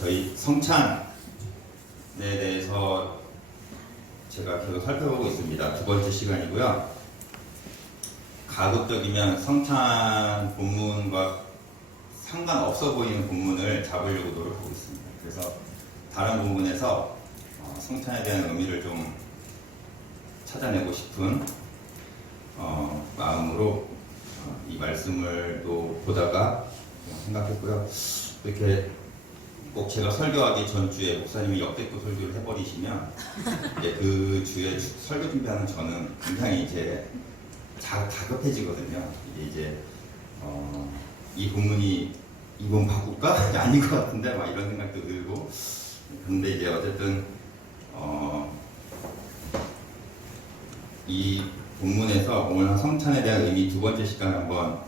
저희 성찬에 대해서 제가 계속 살펴보고 있습니다. 두 번째 시간이고요. 가급적이면 성찬 본문과 상관없어 보이는 본문을 잡으려고 노력하고 있습니다. 그래서 다른 본문에서 성찬에 대한 의미를 좀 찾아내고 싶은 마음으로 이 말씀을 또 보다가 생각했고요. 이렇게 꼭 제가 설교하기 전주에 목사님이 역대급 설교를 해버리시면 이제 그 주에 설교 준비하는 저는 굉장히 이제 다급해지거든요. 이제 이 본문이 이번 바꿀까? 아닌 것 같은데 막 이런 생각도 들고. 근데 이제 어쨌든 이 본문에서 오늘 성찬에 대한 의미 두 번째 시간 한번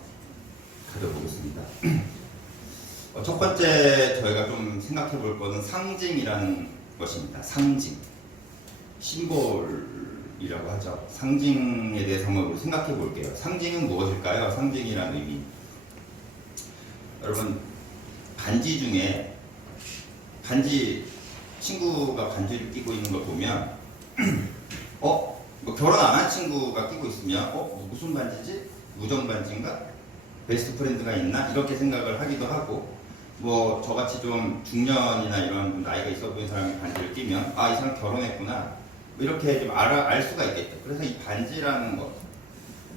가져보겠습니다. 첫 번째 저희가 좀 생각해 볼 거는 상징이라는 것입니다. 상징, 심볼이라고 하죠. 상징에 대해서 한번 생각해 볼게요. 상징은 무엇일까요? 상징이라는 의미. 여러분, 반지 중에 친구가 반지를 끼고 있는 걸 보면 뭐 결혼 안 한 친구가 끼고 있으면 무슨 반지지? 우정 반지인가? 베스트 프렌드가 있나? 이렇게 생각을 하기도 하고, 뭐 저같이 좀 중년이나 이런 나이가 있어 보이는 사람이 반지를 끼면 이 사람 결혼했구나, 이렇게 좀 알 수가 있겠죠. 그래서 이 반지라는 것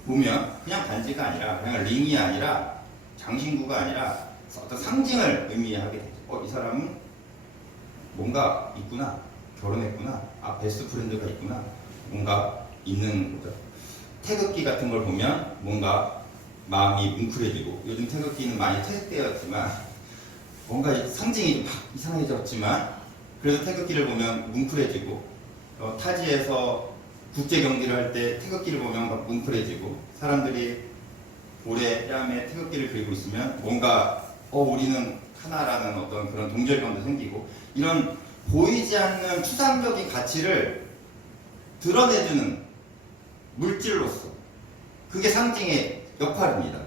보면 그냥 반지가 아니라, 그냥 링이 아니라, 장신구가 아니라 어떤 상징을 의미하게 되죠. 이 사람은 뭔가 있구나, 결혼했구나, 베스트 프렌드가 있구나, 뭔가 있는 거죠. 태극기 같은 걸 보면 뭔가 마음이 뭉클해지고, 요즘 태극기는 많이 퇴색되었지만 뭔가 상징이 막 이상해졌지만 그래도 태극기를 보면 뭉클해지고, 타지에서 국제 경기를 할 때 태극기를 보면 막 뭉클해지고, 사람들이 볼에 뺨에 태극기를 들고 있으면 뭔가 우리는 하나라는 어떤 그런 동절감도 생기고, 이런 보이지 않는 추상적인 가치를 드러내주는 물질로서, 그게 상징의 역할입니다.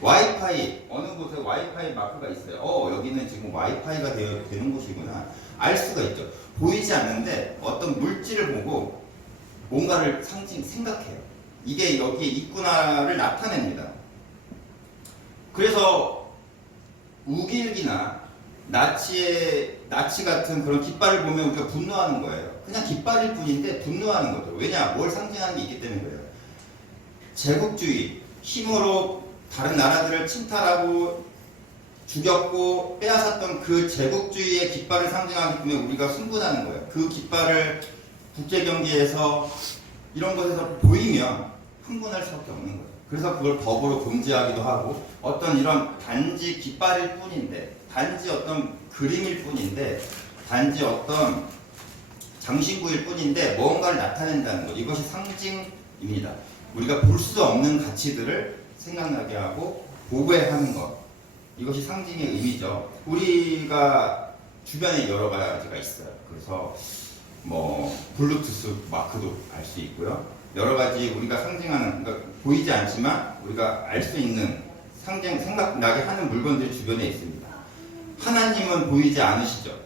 와이파이, 어느 곳에 와이파이 마크가 있어요. 여기는 지금 와이파이가 되는 곳이구나, 알 수가 있죠. 보이지 않는데 어떤 물질을 보고 뭔가를 생각해요. 이게 여기에 있구나를 나타냅니다. 그래서 우길기나 나치 같은 그런 깃발을 보면 우리가 분노하는 거예요. 그냥 깃발일 뿐인데 분노하는 거죠. 왜냐? 뭘 상징하는 게 있기 때문에 그래요. 제국주의, 힘으로 다른 나라들을 침탈하고 죽였고 빼앗았던 그 제국주의의 깃발을 상징하기 때문에 우리가 흥분하는 거예요. 그 깃발을 국제경기에서 이런 곳에서 보이면 흥분할 수밖에 없는 거예요. 그래서 그걸 법으로 금지하기도 하고, 어떤 이런 단지 깃발일 뿐인데, 단지 어떤 그림일 뿐인데, 단지 어떤 장신구일 뿐인데 뭔가를 나타낸다는 것, 이것이 상징입니다. 우리가 볼 수 없는 가치들을 생각나게 하고 보게 하는 것, 이것이 상징의 의미죠. 우리가 주변에 여러 가지가 있어요. 그래서 뭐 블루투스 마크도 알 수 있고요. 여러 가지 우리가 상징하는, 그러니까 보이지 않지만 우리가 알 수 있는 생각나게 하는 물건들이 주변에 있습니다. 하나님은 보이지 않으시죠.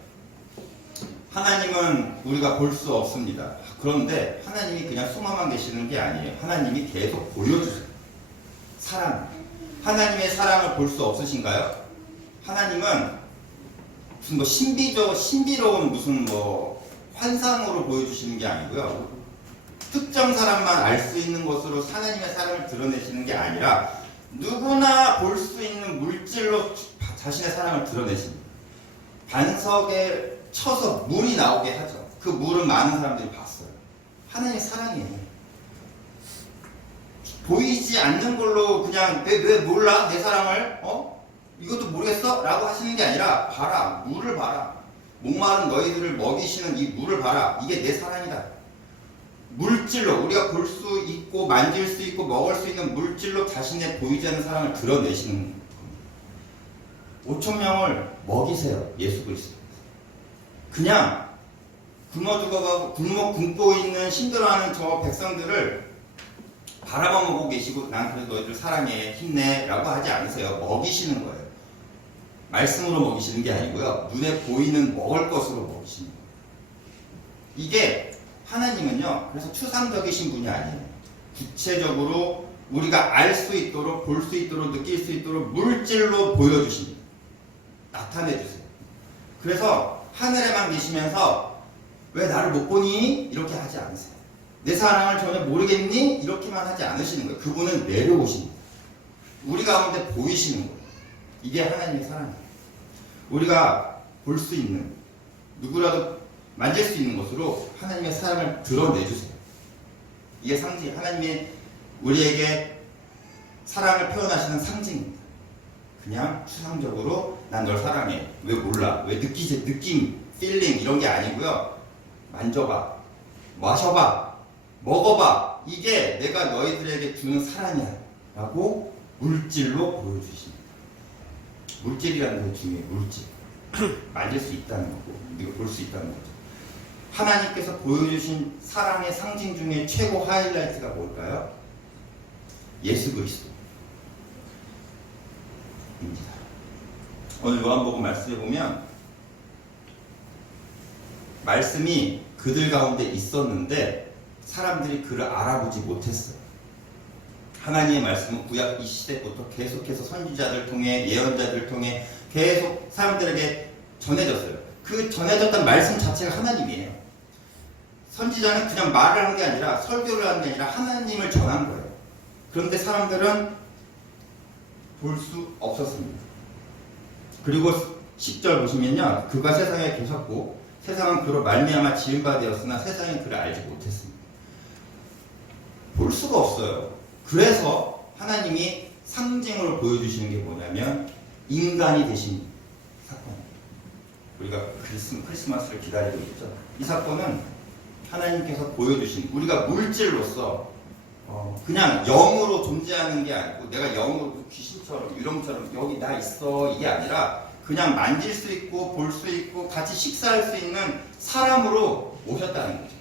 하나님은 우리가 볼 수 없습니다. 그런데 하나님이 그냥 숨어만 계시는 게 아니에요. 하나님이 계속 보여주세요. 사랑. 하나님의 사랑을 볼 수 없으신가요? 하나님은 무슨 신비로운 무슨 환상으로 보여주시는 게 아니고요. 특정 사람만 알 수 있는 것으로 하나님의 사랑을 드러내시는 게 아니라, 누구나 볼 수 있는 물질로 자신의 사랑을 드러내십니다. 반석에 쳐서 물이 나오게 하죠. 그 물은 많은 사람들이 봤어요. 하나님의 사랑이에요. 보이지 않는 걸로 그냥 왜 몰라? 내 사랑을? 이것도 모르겠어? 라고 하시는 게 아니라, 봐라, 물을 봐라. 목마른 너희들을 먹이시는 이 물을 봐라. 이게 내 사랑이다. 물질로, 우리가 볼 수 있고 만질 수 있고 먹을 수 있는 물질로 자신의 보이지 않는 사랑을 드러내시는 겁니다. 5천 명을 먹이세요. 예수 그리스도. 그냥 굶어 죽어가고 굶고 있는 힘들어하는 저 백성들을 바라보고 계시고, 난 그래도 너희들 사랑해, 힘내 라고 하지 않으세요. 먹이시는 거예요. 말씀으로 먹이시는 게 아니고요. 눈에 보이는 먹을 것으로 먹이시는 거예요. 이게 하나님은요. 그래서 추상적이신 분이 아니에요. 구체적으로 우리가 알 수 있도록, 볼 수 있도록, 느낄 수 있도록 물질로 보여주십니다. 나타내주세요. 그래서 하늘에만 계시면서 왜 나를 못 보니? 이렇게 하지 않으세요. 내 사랑을 전혀 모르겠니? 이렇게만 하지 않으시는 거예요. 그분은 내려오십니다. 우리 가운데 보이시는 거예요. 이게 하나님의 사랑이에요. 우리가 볼 수 있는, 누구라도 만질 수 있는 것으로 하나님의 사랑을 드러내주세요. 이게 상징, 하나님의 우리에게 사랑을 표현하시는 상징입니다. 그냥 추상적으로 난 널 사랑해. 왜 몰라? 왜 느끼지? 느낌, 필링 이런 게 아니고요. 만져봐, 마셔봐, 먹어봐. 이게 내가 너희들에게 주는 사랑이야 라고 물질로 보여주십니다. 물질이라는 게 중요해요. 물질. 만질 수 있다는 거고 우리가 볼 수 있다는 거죠. 하나님께서 보여주신 사랑의 상징 중에 최고 하이라이트가 뭘까요? 예수 그리스도입니다. 오늘 요한복음 말씀에 보면 말씀이 그들 가운데 있었는데 사람들이 그를 알아보지 못했어요. 하나님의 말씀은 구약 이 시대부터 계속해서 선지자들 통해 예언자들 통해 계속 사람들에게 전해졌어요. 그 전해졌던 말씀 자체가 하나님이에요. 선지자는 그냥 말을 한 게 아니라 설교를 한 게 아니라 하나님을 전한 거예요. 그런데 사람들은 볼 수 없었습니다. 그리고 10절 보시면요. 그가 세상에 계셨고 세상은 그로 말미암아 지은 바 되었으나 세상이 그를 알지 못했습니다. 볼 수가 없어요. 그래서 하나님이 상징으로 보여주시는 게 뭐냐면 인간이 되신 사건입니다. 우리가 크리스마스를 기다리고 있죠. 이 사건은 하나님께서 보여주신 우리가 물질로서 그냥 영으로 존재하는 게 아니고 내가 영으로 귀신처럼 유령처럼 여기 나 있어 이게 아니라 그냥 만질 수 있고 볼 수 있고 같이 식사할 수 있는 사람으로 오셨다는 거죠.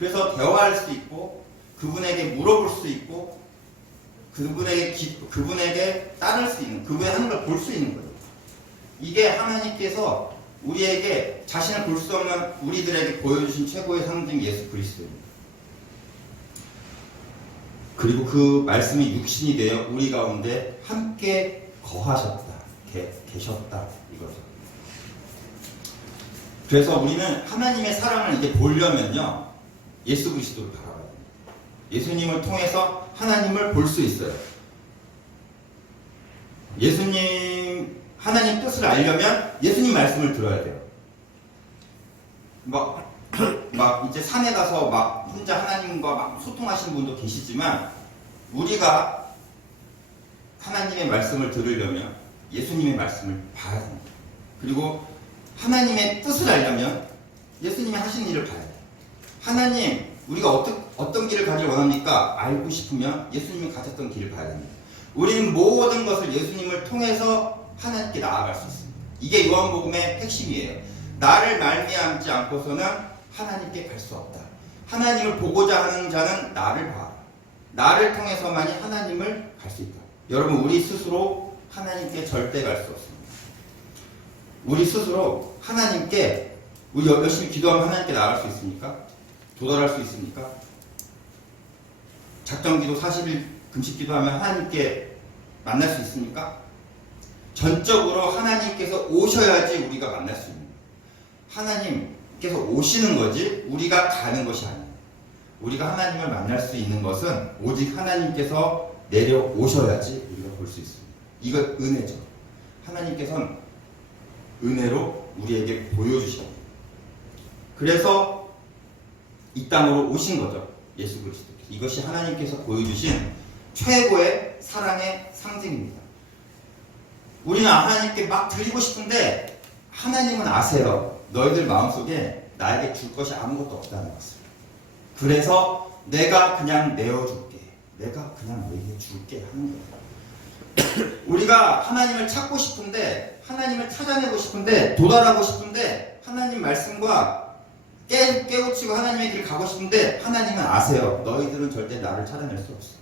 그래서 대화할 수 있고 그분에게 물어볼 수 있고 그분에게 따를 수 있는 그분의 하는 걸 볼 수 있는 거예요. 이게 하나님께서 우리에게 자신을 볼 수 없는 우리들에게 보여주신 최고의 상징 예수 그리스도입니다. 그리고 그 말씀이 육신이 되어 우리 가운데 함께 거하셨다, 계셨다 이거죠. 그래서 우리는 하나님의 사랑을 이제 보려면요 예수 그리스도를 바라봐야 됩니다. 예수님을 통해서 하나님을 볼 수 있어요. 하나님 뜻을 알려면 예수님 말씀을 들어야 돼요. 막 이제 산에 가서 막 혼자 하나님과 막 소통하시는 분도 계시지만 우리가 하나님의 말씀을 들으려면 예수님의 말씀을 봐야 됩니다. 그리고 하나님의 뜻을 알려면 예수님이 하신 일을 봐야 돼요. 하나님 우리가 어떤 길을 가길 원합니까? 알고 싶으면 예수님이 가셨던 길을 봐야 됩니다. 우리는 모든 것을 예수님을 통해서 하나님께 나아갈 수 있습니다. 이게 요한복음의 핵심이에요. 나를 말미암지 않고서는 하나님께 갈 수 없다. 하나님을 보고자 하는 자는 나를 봐. 나를 통해서만이 하나님을 갈 수 있다. 여러분 우리 스스로 하나님께 절대 갈 수 없습니다. 우리 스스로 하나님께 우리 열심히 기도하면 하나님께 나아갈 수 있습니까? 도달할 수 있습니까? 작정기도 40일 금식 기도하면 하나님께 만날 수 있습니까? 전적으로 하나님께서 오셔야지 우리가 만날 수 있는 거예요. 하나님께서 오시는 거지 우리가 가는 것이 아니에요. 우리가 하나님을 만날 수 있는 것은 오직 하나님께서 내려오셔야지 우리가 볼 수 있습니다. 이거 은혜죠. 하나님께서는 은혜로 우리에게 보여주십니다. 그래서 이 땅으로 오신 거죠. 예수 그리스도. 이것이 하나님께서 보여주신 최고의 사랑의 상징입니다. 우리는 하나님께 막 드리고 싶은데 하나님은 아세요. 너희들 마음속에 나에게 줄 것이 아무것도 없다는 것을. 그래서 내가 그냥 내어줄게. 내가 그냥 너희에게 줄게 하는 거예요. 우리가 하나님을 찾고 싶은데 하나님을 찾아내고 싶은데 도달하고 싶은데 하나님 말씀과 깨우치고 하나님의 길을 가고 싶은데 하나님은 아세요. 너희들은 절대 나를 찾아낼 수 없어.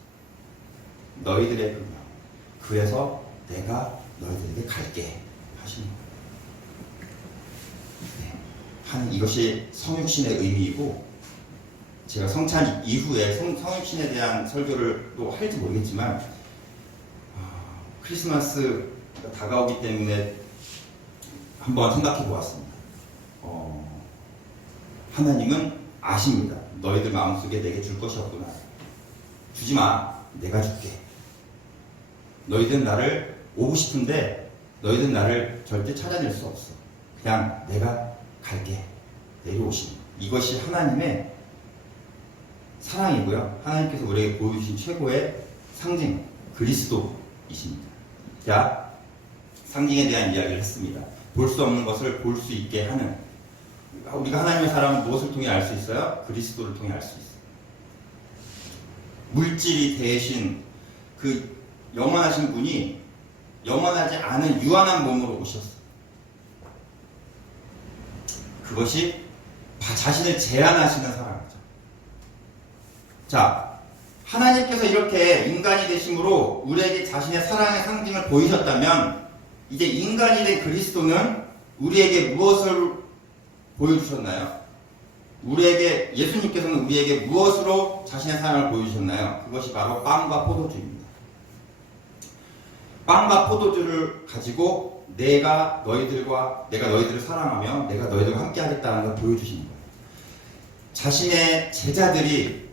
너희들의 그냥. 그래서 내가 너희들에게 갈게 하시는 거예요. 이것이 성육신의 의미이고, 제가 성찬 이후에 성육신에 대한 설교를 또 할지 모르겠지만, 크리스마스가 다가오기 때문에 한번 생각해 보았습니다. 하나님은 아십니다. 너희들 마음속에 내게 줄 것이 없구나. 주지 마. 내가 줄게. 너희들은 나를 오고 싶은데 너희들은 나를 절대 찾아낼 수 없어. 그냥 내가 갈게. 내려오시는. 이것이 하나님의 사랑이고요. 하나님께서 우리에게 보여주신 최고의 상징, 그리스도이십니다. 자, 상징에 대한 이야기를 했습니다. 볼 수 없는 것을 볼 수 있게 하는. 우리가 하나님의 사랑은 무엇을 통해 알 수 있어요? 그리스도를 통해 알 수 있어요. 물질이 대신 그 영원하신 분이 영원하지 않은 유한한 몸으로 오셨어요. 그것이 자신을 제한하시는 사랑이죠. 자, 하나님께서 이렇게 인간이 되심으로 우리에게 자신의 사랑의 상징을 보이셨다면, 이제 인간이 된 그리스도는 우리에게 무엇을 보여주셨나요? 예수님께서는 우리에게 무엇으로 자신의 사랑을 보여주셨나요? 그것이 바로 빵과 포도주입니다. 빵과 포도주를 가지고 내가 너희들을 사랑하며 내가 너희들과 함께 하겠다는 걸 보여주시는 거예요. 자신의 제자들이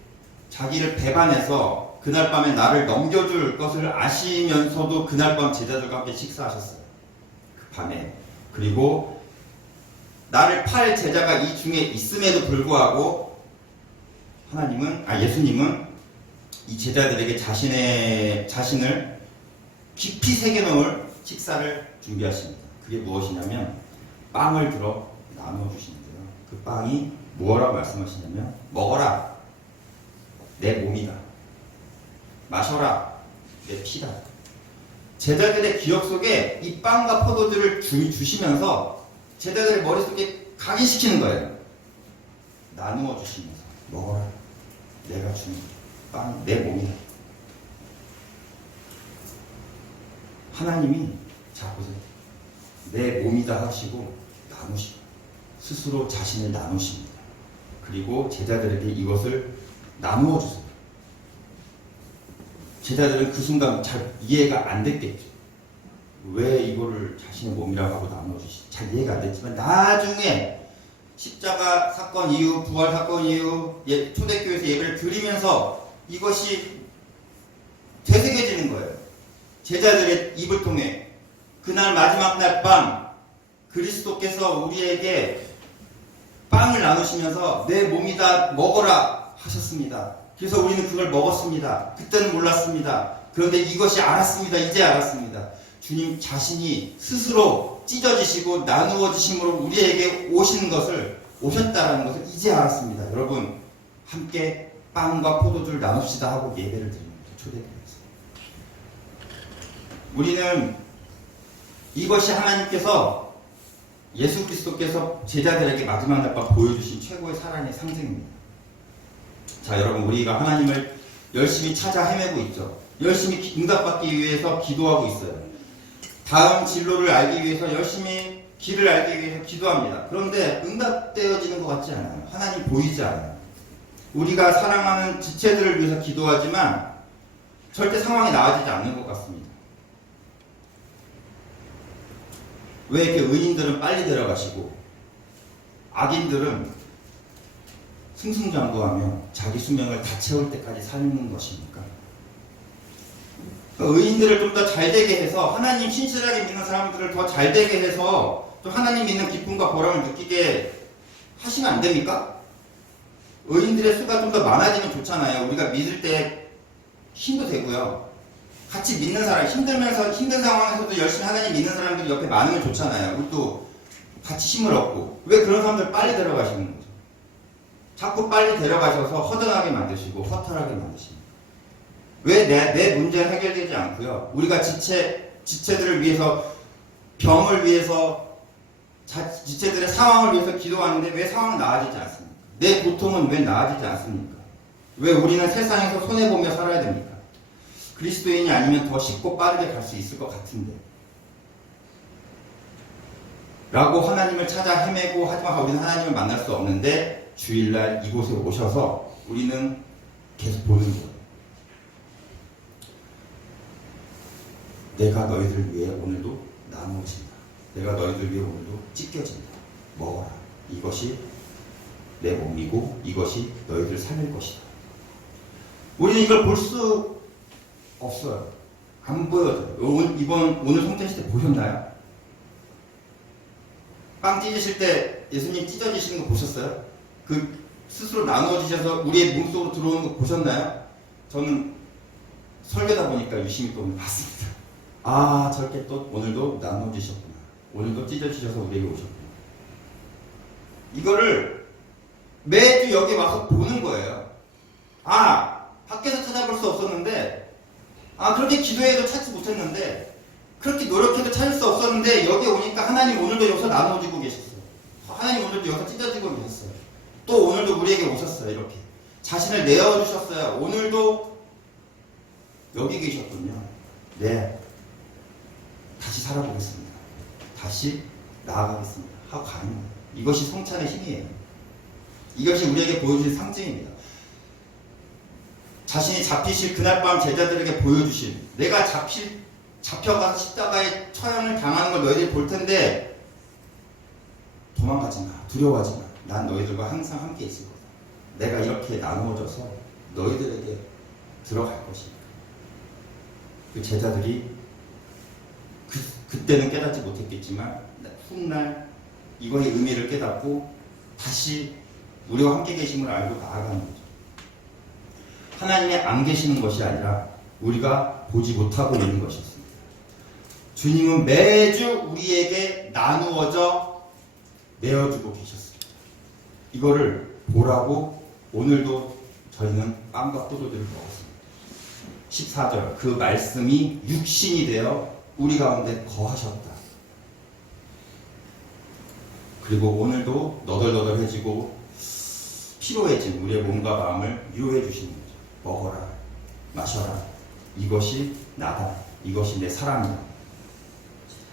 자기를 배반해서 그날 밤에 나를 넘겨줄 것을 아시면서도 그날 밤 제자들과 함께 식사하셨어요. 그 밤에. 그리고 나를 팔 제자가 이 중에 있음에도 불구하고 예수님은 이 제자들에게 자신을 깊이 새겨놓을 식사를 준비하십니다. 그게 무엇이냐면 빵을 들어 나누어 주시는데요. 그 빵이 뭐라고 말씀하시냐면, 먹어라, 내 몸이다. 마셔라, 내 피다. 제자들의 기억 속에 이 빵과 포도주를 주시면서 제자들의 머릿속에 각인시키는 거예요. 나누어 주시면서 먹어라, 내가 주는 빵, 내 몸이다. 하나님이 자 보세요. 내 몸이다 하시고 나누시고 스스로 자신을 나누십니다. 그리고 제자들에게 이것을 나누어 주세요. 제자들은 그 순간 잘 이해가 안 됐겠죠. 왜 이거를 자신의 몸이라고 하고 나누어 주시지? 잘 이해가 안 됐지만 나중에 십자가 사건 이후, 부활 사건 이후 초대교회에서 예배를 드리면서 이것이 되새겨지는 거예요. 제자들의 입을 통해. 그날 마지막 날 밤 그리스도께서 우리에게 빵을 나누시면서 내 몸이다, 먹어라 하셨습니다. 그래서 우리는 그걸 먹었습니다. 그때는 몰랐습니다. 그런데 이것이 알았습니다. 이제 알았습니다. 주님 자신이 스스로 찢어지시고 나누어지심으로 우리에게 오셨다라는 것을 이제 알았습니다. 여러분, 함께 빵과 포도주를 나눕시다 하고 예배를 드립니다. 초대교회에서. 우리는 이것이 하나님께서, 예수 그리스도께서 제자들에게 마지막 날 밤 보여주신 최고의 사랑의 상징입니다. 자, 여러분, 우리가 하나님을 열심히 찾아 헤매고 있죠. 열심히 응답받기 위해서 기도하고 있어요. 다음 진로를 알기 위해서 열심히 길을 알기 위해서 기도합니다. 그런데 응답되어지는 것 같지 않아요. 하나님 보이지 않아요. 우리가 사랑하는 지체들을 위해서 기도하지만 절대 상황이 나아지지 않는 것 같습니다. 왜 이렇게 의인들은 빨리 데려가시고 악인들은 승승장구하며 자기 수명을 다 채울 때까지 사는 것입니까? 의인들을 좀 더 잘되게 해서, 하나님 신실하게 믿는 사람들을 더 잘되게 해서 또 하나님 믿는 기쁨과 보람을 느끼게 하시면 안 됩니까? 의인들의 수가 좀 더 많아지면 좋잖아요. 우리가 믿을 때 힘도 되고요. 같이 믿는 사람, 힘든 상황에서도 열심히 하나님 믿는 사람들이 옆에 많으면 좋잖아요. 우리도 같이 힘을 얻고. 왜 그런 사람들 빨리 데려가시는 거죠? 자꾸 빨리 데려가셔서 허전하게 만드시고 허탈하게 만드십니다. 왜 내 문제는 해결되지 않고요. 우리가 지체들을 위해서, 병을 위해서, 지체들의 상황을 위해서 기도하는데 왜 상황은 나아지지 않습니까? 내 고통은 왜 나아지지 않습니까? 왜 우리는 세상에서 손해보며 살아야 됩니까? 그리스도인이 아니면 더 쉽고 빠르게 갈 수 있을 것 같은데. 라고 하나님을 찾아 헤매고 하지만 우리는 하나님을 만날 수 없는데 주일날 이곳에 오셔서 우리는 계속 보는 거예요. 내가 너희들 위해 오늘도 나누어진다. 내가 너희들 위해 오늘도 찢겨진다. 먹어라. 이것이 내 몸이고 이것이 너희들 살릴 것이다. 우리는 이걸 볼 수 없어요. 안 보여져요. 오늘 성찬식 때 보셨나요? 빵 찢으실 때 예수님 찢어지시는 거 보셨어요? 그 스스로 나누어지셔서 우리의 몸속으로 들어오는 거 보셨나요? 저는 설교다 보니까 유심히 또 봤습니다. 아, 저렇게 또 오늘도 나누어지셨구나. 오늘도 찢어지셔서 우리에게 오셨구나. 이거를 매주 여기 와서 보는 거예요. 아, 밖에서 찾아볼 수 없었는데, 아, 그렇게 기도해도 찾지 못했는데, 그렇게 노력해도 찾을 수 없었는데, 여기 오니까 하나님 오늘도 여기서 나누어지고 계셨어요. 하나님 오늘도 여기서 찢어지고 계셨어요. 또 오늘도 우리에게 오셨어요. 이렇게 자신을 내어주셨어요. 오늘도 여기 계셨군요. 네, 다시 살아보겠습니다. 다시 나아가겠습니다 하고 가는 거예요. 이것이 성찬의 힘이에요. 이것이 우리에게 보여주신 상징입니다. 자신이 잡히실 그날 밤 제자들에게 보여주신, 내가 잡혀가서 십자가의 처형을 당하는 걸 너희들이 볼 텐데 도망가지 마, 두려워하지 마. 난 너희들과 항상 함께 있을 거다. 내가 이렇게 나누어져서 너희들에게 들어갈 것이다. 그 제자들이 그때는 깨닫지 못했겠지만 훗날 이거의 의미를 깨닫고 다시 우리와 함께 계심을 알고 나아가는 거죠. 하나님이 안 계시는 것이 아니라 우리가 보지 못하고 있는 것이었습니다. 주님은 매주 우리에게 나누어져 내어주고 계셨습니다. 이거를 보라고 오늘도 저희는 빵과 포도주를 먹었습니다. 14절, 그 말씀이 육신이 되어 우리 가운데 거하셨다. 그리고 오늘도 너덜너덜해지고 피로해진 우리의 몸과 마음을 위로해 주시는 거죠. 먹어라, 마셔라. 이것이 나다. 이것이 내 사랑이다.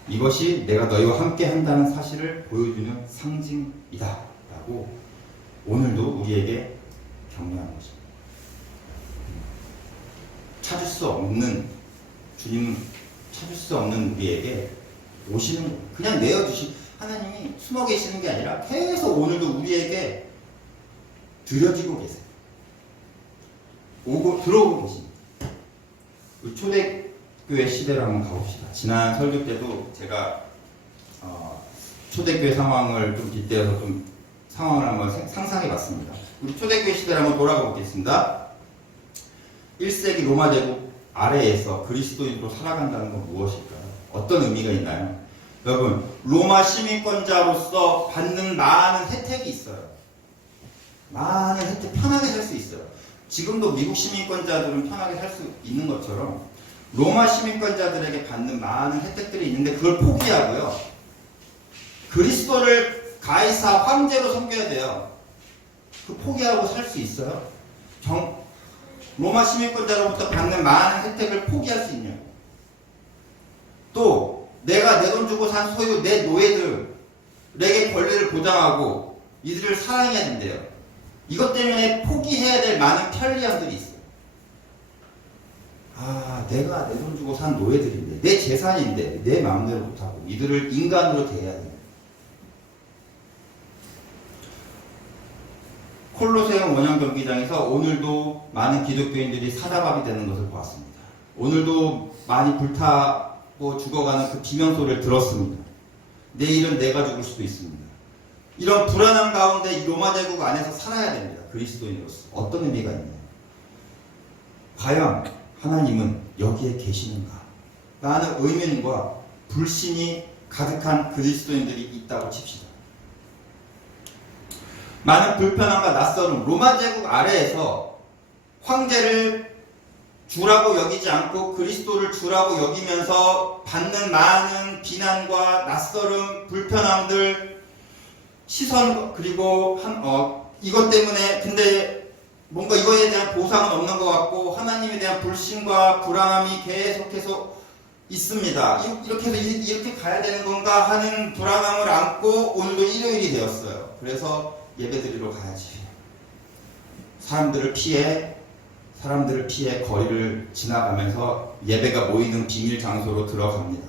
이것이 내가 너희와 함께 한다는 사실을 보여주는 상징이다. 라고 오늘도 우리에게 격려하는 것입니다. 찾을 수 없는, 주님은 찾을 수 없는 우리에게 오시는, 그냥 내어주신, 하나님이 숨어 계시는 게 아니라 계속 오늘도 우리에게 들여지고 계세요. 들어오고 계십니다. 초대교회 시대로 한번 가봅시다. 지난 설교 때도 제가 초대교회 상황을 좀 빗대어서 좀 상황을 한번 상상해 봤습니다. 우리 초대교회 시대를 한번 돌아가 보겠습니다. 1세기 로마 제국 아래에서 그리스도인으로 살아간다는 건 무엇일까요? 어떤 의미가 있나요? 여러분, 로마 시민권자로서 받는 많은 혜택이 있어요. 많은 혜택, 편하게 살 수 있어요. 지금도 미국 시민권자들은 편하게 살 수 있는 것처럼 로마 시민권자들에게 받는 많은 혜택들이 있는데 그걸 포기하고요. 그리스도를 가이사 황제로 섬겨야 돼요. 그 포기하고 살 수 있어요? 로마 시민권자로부터 받는 많은 혜택을 포기할 수 있냐고. 또 내가 내 돈 주고 산 소유 내 노예들에게 권리를 보장하고 이들을 사랑해야 된대요. 이것 때문에 포기해야 될 많은 편리함들이 있어요. 아, 내가 내 돈 주고 산 노예들인데, 내 재산인데 내 마음대로 못하고 이들을 인간으로 대해야 돼요. 콜로세움 원형 경기장에서 오늘도 많은 기독교인들이 사자밥이 되는 것을 보았습니다. 오늘도 많이 불타고 죽어가는 그 비명 소리를 들었습니다. 내일은 내가 죽을 수도 있습니다. 이런 불안한 가운데 이 로마 제국 안에서 살아야 됩니다. 그리스도인으로서. 어떤 의미가 있나요? 과연 하나님은 여기에 계시는가? 라는 의문과 불신이 가득한 그리스도인들이 있다고 칩시다. 많은 불편함과 낯설음, 로마 제국 아래에서 황제를 주라고 여기지 않고 그리스도를 주라고 여기면서 받는 많은 비난과 낯설음, 불편함들, 시선, 그리고 이것 때문에 근데 뭔가 이거에 대한 보상은 없는 것 같고 하나님에 대한 불신과 불안함이 계속해서 있습니다. 이렇게 해서 이렇게 가야 되는 건가 하는 불안함을 안고 오늘도 일요일이 되었어요. 그래서 예배드리러 가야지. 사람들을 피해 거리를 지나가면서 예배가 모이는 비밀 장소로 들어갑니다.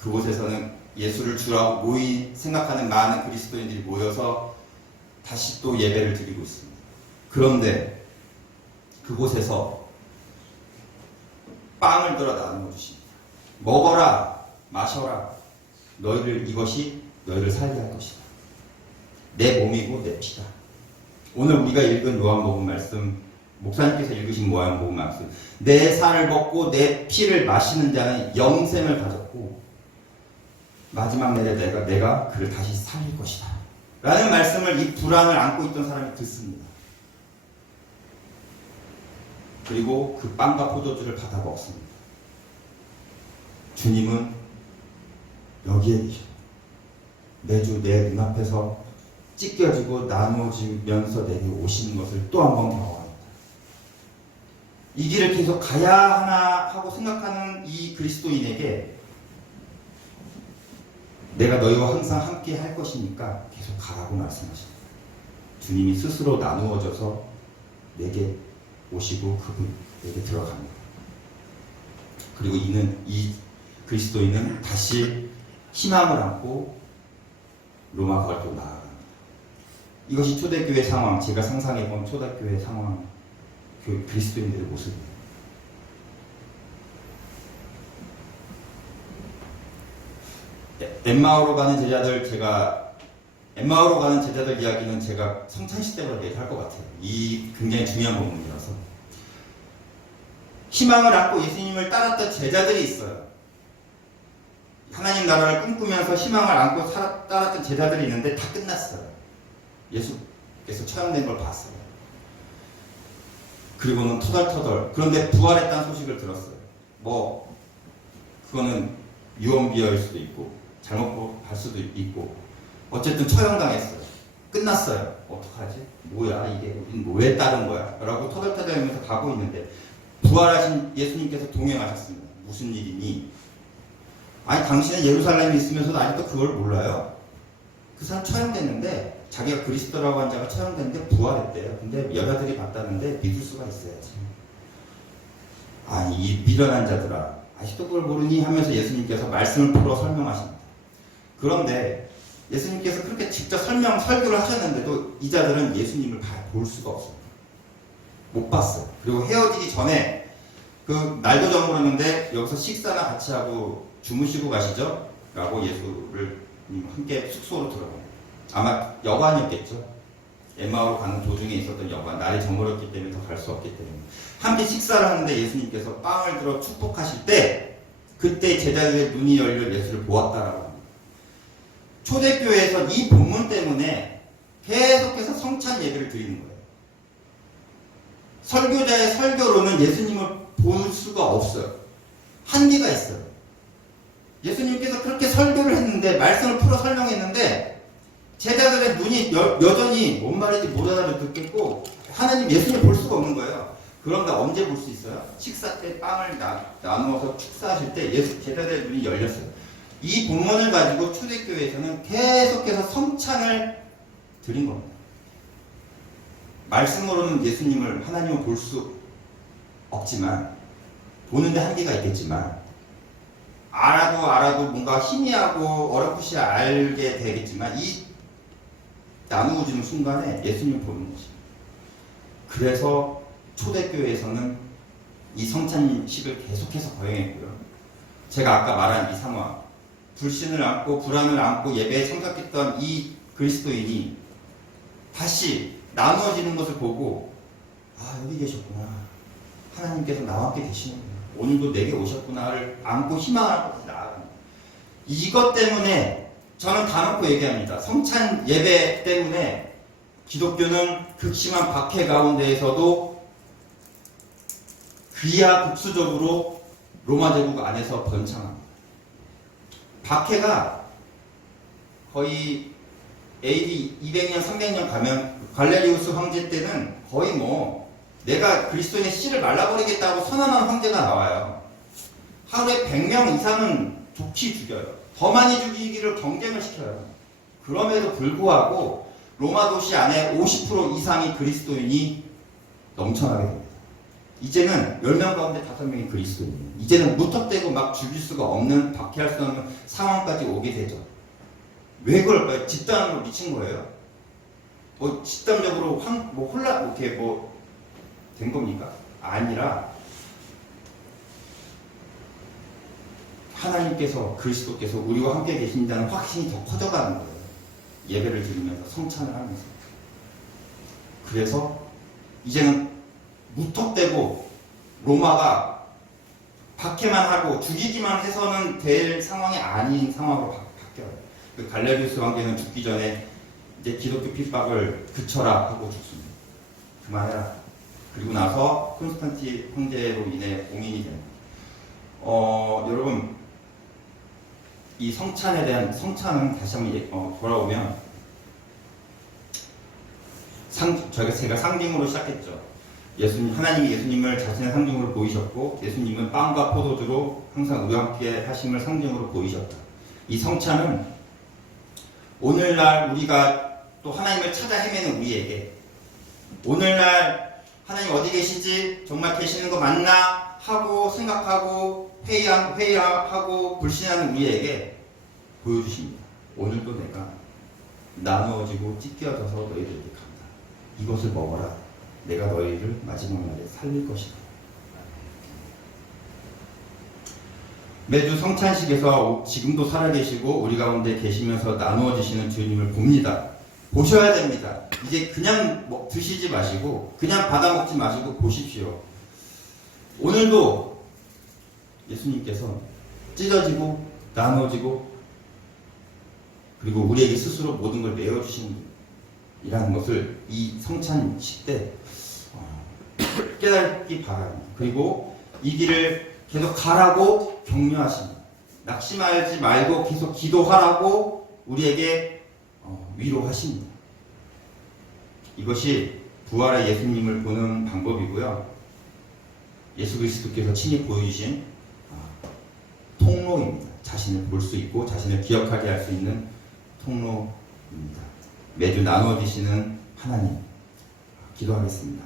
그곳에서는 예수를 주라고 생각하는 많은 그리스도인들이 모여서 다시 또 예배를 드리고 있습니다. 그런데 그곳에서 빵을 들어 나누어 주십니다. 먹어라, 마셔라. 이것이 너희를 살게 할 것이다. 내 몸이고 내 피다. 오늘 우리가 읽은 요한복음 말씀, 목사님께서 읽으신 요한복음 말씀, 내 살을 먹고 내 피를 마시는 자는 영생을 가졌고 마지막 날에 내가 그를 다시 살릴 것이다 라는 말씀을 이 불안을 안고 있던 사람이 듣습니다. 그리고 그 빵과 포도주를 받아 먹습니다. 주님은 여기에 계셔. 매주 내 눈앞에서 찢겨지고 나누어지면서 내게 오시는 것을 또 한 번 경험합니다. 이 길을 계속 가야 하나 하고 생각하는 이 그리스도인에게 내가 너희와 항상 함께 할 것이니까 계속 가라고 말씀하십니다. 주님이 스스로 나누어져서 내게 오시고 그분에게 들어갑니다. 그리고 이 그리스도인은 다시 희망을 안고 로마 거리로 나아갑니다. 이것이 초대교회 상황, 제가 상상해본 초대교회 상황, 그리스도인들의 모습입니다. 엠마오로 가는 제자들 이야기는 제가 성찬식 때부터 얘기할 것 같아요. 이 굉장히 중요한 부분이라서. 희망을 안고 예수님을 따랐던 제자들이 있어요. 하나님 나라를 꿈꾸면서 희망을 안고 따랐던 제자들이 있는데 다 끝났어요. 예수께서 처형된 걸 봤어요. 그리고는 터덜터덜. 그런데 부활했다는 소식을 들었어요. 그거는 유언비어일 수도 있고 잘못 할 수도 있고 어쨌든 처형당했어요. 끝났어요. 어떡하지? 뭐야 이게 우린 왜 따른 거야? 라고 터덜터덜하면서 가고 있는데 부활하신 예수님께서 동행하셨습니다. 무슨 일이니? 아니 당신은 예루살렘에 있으면서도 아직도 그걸 몰라요? 그 사람 처형됐는데 자기가 그리스도라고 한 자가 처형됐는데 부활했대요. 근데 여자들이 봤다는데 믿을 수가 있어야지. 아니 이 미련한 자들아 아직도 그걸 모르니 하면서 예수님께서 말씀을 풀어 설명하십니다. 그런데 예수님께서 그렇게 직접 설교를 하셨는데도 이 자들은 예수님을 볼 수가 없어요. 못 봤어요. 그리고 헤어지기 전에 그 날도 저물었는데 여기서 식사나 같이 하고 주무시고 가시죠? 라고 예수를 함께 숙소로 들어갑니다. 아마 여관이었겠죠. 엠마오로 가는 도중에 있었던 여관. 날이 저물었기 때문에 더 갈 수 없기 때문에 함께 식사를 하는데 예수님께서 빵을 들어 축복하실 때 그때 제자들의 눈이 열려 예수를 보았다라고 합니다. 초대교회에서 이 본문 때문에 계속해서 성찬 예배를 드리는 거예요. 설교자의 설교로는 예수님을 볼 수가 없어요. 한계가 있어요. 예수님께서 그렇게 설교를 했는데 말씀을 풀어 설명했는데 제자들의 눈이 여전히 뭔 말인지 못 알아듣겠고 하나님 예수님 볼 수가 없는 거예요. 그런데 언제 볼 수 있어요? 식사 때 빵을 나누어서 축사하실 때 제자들의 눈이 열렸어요. 이 본문을 가지고 초대교회에서는 계속해서 성찬을 드린 겁니다. 말씀으로는 예수님을 하나님을 볼 수 없지만 보는데 한계가 있겠지만 알아도 뭔가 희미하고 어렴풋이 알게 되겠지만 이 나누어지는 순간에 예수님을 보는 것입니다. 그래서 초대교회에서는 이 성찬식을 계속해서 거행했고요. 제가 아까 말한 이 상황, 불신을 안고 불안을 안고 예배에 참석했던 이 그리스도인이 다시 나누어지는 것을 보고 여기 계셨구나. 하나님께서 나와 함께 계시는구나. 오늘도 내게 오셨구나를 안고 희망을 갖고 나아갑니다. 이것 때문에 저는 다놓고 얘기합니다. 성찬 예배 때문에 기독교는 극심한 박해 가운데에서도 귀하국수적으로 로마 제국 안에서 번창합니다. 박해가 거의 AD 200년, 300년 가면 갈레리우스 황제 때는 거의 내가 그리스도인의 씨를 말라버리겠다고 선언한 황제가 나와요. 하루에 100명 이상은 좋게 죽여요. 더 많이 죽이기를 경쟁을 시켜요. 그럼에도 불구하고 로마 도시 안에 50% 이상의 그리스도인이 넘쳐나게 됩니다. 이제는 10명 가운데 5명이 그리스도인이에요. 이제는 무턱대고 막 죽일 수가 없는, 박해할 수 없는 상황까지 오게 되죠. 왜 그럴까요? 집단으로 미친 거예요. 뭐 집단적으로 이렇게 된 겁니까? 아니라 하나님께서, 그리스도께서 우리와 함께 계신다는 확신이 더 커져가는 거예요. 예배를 드리면서, 성찬을 하면서. 그래서 이제는 무턱대고 로마가 박해만 하고 죽이기만 해서는 될 상황이 아닌 상황으로 바뀌어요. 그 갈레리우스 황제는 죽기 전에 이제 기독교 핍박을 그쳐라 하고 죽습니다. 그만해라. 그리고 나서 콘스탄티 황제로 인해 봉인이 됩니다. 여러분, 이 성찬에 대한, 성찬은 다시 한번 돌아오면 제가 상징으로 시작했죠. 하나님이 예수님을 자신의 상징으로 보이셨고, 예수님은 빵과 포도주로 항상 우리와 함께 하심을 상징으로 보이셨다. 이 성찬은 오늘날 우리가 또 하나님을 찾아 헤매는 우리에게, 오늘날 하나님 어디 계시지? 정말 계시는 거 맞나? 하고 생각하고 회의하고 불신하는 우리에게 보여주십니다. 오늘도 내가 나누어지고 찢겨져서 너희들에게 간다. 이것을 먹어라. 내가 너희를 마지막 날에 살릴 것이다. 매주 성찬식에서 지금도 살아계시고 우리 가운데 계시면서 나누어지시는 주님을 봅니다. 보셔야 됩니다. 이제 그냥 드시지 마시고, 그냥 받아먹지 마시고 보십시오. 오늘도 예수님께서 찢어지고 나누어지고 그리고 우리에게 스스로 모든 걸 내어주시는 이라는 것을 이 성찬식 때 깨닫기 바랍니다. 그리고 이 길을 계속 가라고 격려하십니다. 낙심하지 말고 계속 기도하라고 우리에게 위로하십니다. 이것이 부활의 예수님을 보는 방법이고요. 예수 그리스도께서 친히 보여주신 통로입니다. 자신을 볼 수 있고 자신을 기억하게 할 수 있는 통로입니다. 매주 나누어지시는 하나님, 기도하겠습니다.